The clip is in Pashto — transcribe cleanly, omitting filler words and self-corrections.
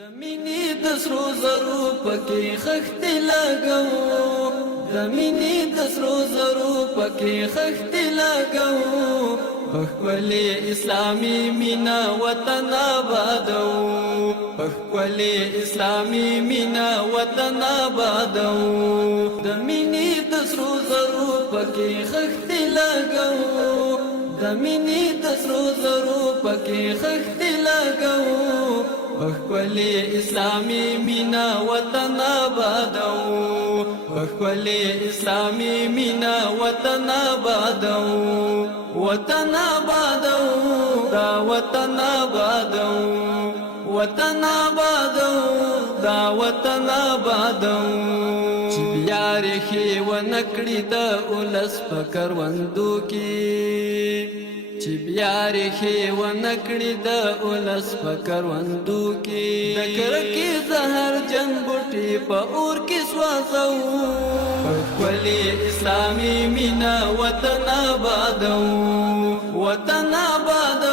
د مینې د سرو زرو پکې خښتې لګو د مینې د سرو زرو پکې خښتې لګو پخپلې اسلامي مینا وطن آبادو پخپلې اسلامي مینا وطن آبادو د مینې د سرو زرو پکې خښتې لګو د مینې د سرو زرو پکې خښتې لګو پخپلې اسلامي مینا وطن آبادو پخپلې اسلامي مینا وطن آبادو وطن آبادو دا وطن آبادو وطن آبادو دا وطن آبادو چې بیا ریښې ونکړي د اولس په کروندو کې چې بیا ریښې ونکړي د اولس په کروندو کې د کرکې زهر جن بوټي په اور کې سوځو پخپلې اسلامي مینا وطن آبادو وطن آبادو